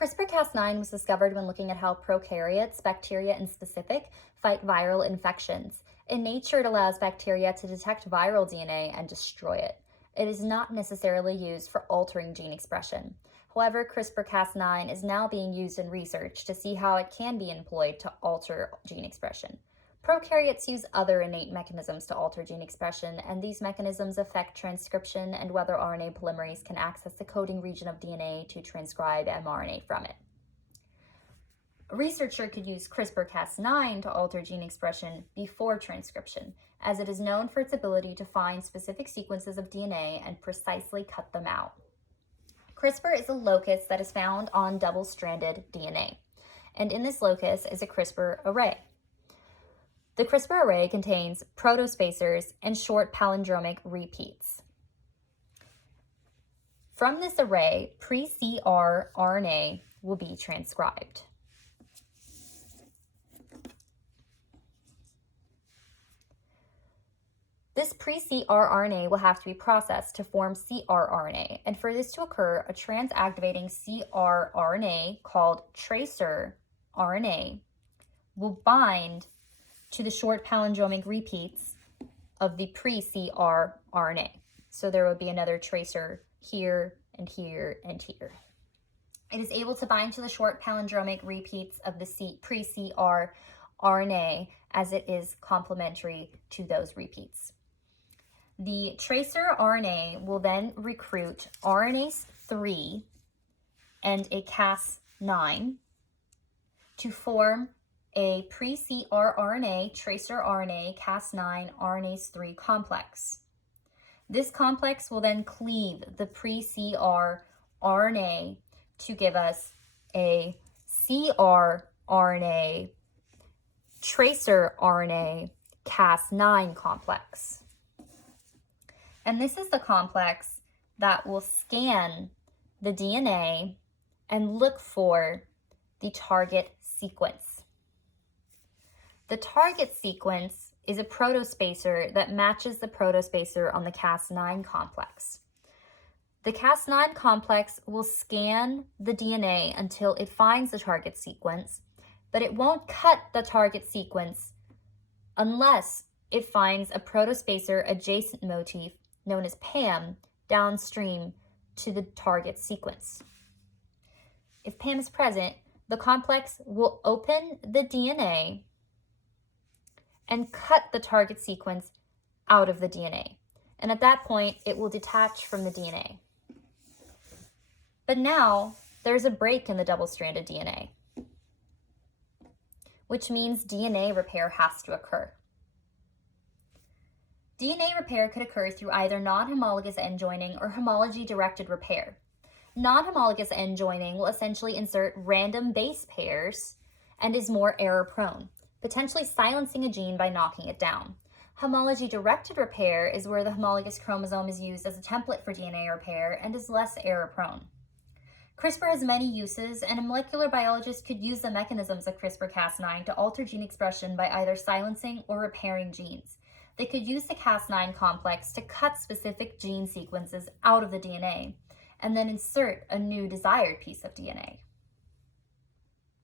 CRISPR-Cas9 was discovered when looking at how prokaryotes, bacteria in specific, fight viral infections. In nature, it allows bacteria to detect viral DNA and destroy it. It is not necessarily used for altering gene expression. However, CRISPR-Cas9 is now being used in research to see how it can be employed to alter gene expression. Prokaryotes use other innate mechanisms to alter gene expression, and these mechanisms affect transcription and whether RNA polymerase can access the coding region of DNA to transcribe mRNA from it. A researcher could use CRISPR-Cas9 to alter gene expression before transcription, as it is known for its ability to find specific sequences of DNA and precisely cut them out. CRISPR is a locus that is found on double-stranded DNA, and in this locus is a CRISPR array. The CRISPR array contains protospacers and short palindromic repeats. From this array, pre-CR RNA will be transcribed. This pre-CR RNA will have to be processed to form cRNA, and for this to occur, a trans-activating cRNA called tracer RNA will bind to the short palindromic repeats of the pre-CR RNA. So there will be another tracer here and here and here. It is able to bind to the short palindromic repeats of the pre-CR RNA as it is complementary to those repeats. The tracer RNA will then recruit RNase 3 and a Cas9 to form a pre-CR RNA, tracer RNA, Cas9, RNase 3 complex. This complex will then cleave the pre-CR RNA to give us a CR RNA, tracer RNA, Cas9 complex. And this is the complex that will scan the DNA and look for the target sequence. The target sequence is a protospacer that matches the protospacer on the Cas9 complex. The Cas9 complex will scan the DNA until it finds the target sequence, but it won't cut the target sequence unless it finds a protospacer adjacent motif known as PAM downstream to the target sequence. If PAM is present, the complex will open the DNA and cut the target sequence out of the DNA. And at that point, it will detach from the DNA. But now, there's a break in the double-stranded DNA, which means DNA repair has to occur. DNA repair could occur through either non-homologous end joining or homology-directed repair. Non-homologous end joining will essentially insert random base pairs and is more error-prone, potentially silencing a gene by knocking it down. Homology-directed repair is where the homologous chromosome is used as a template for DNA repair and is less error-prone. CRISPR has many uses, and a molecular biologist could use the mechanisms of CRISPR-Cas9 to alter gene expression by either silencing or repairing genes. They could use the Cas9 complex to cut specific gene sequences out of the DNA, and then insert a new desired piece of DNA.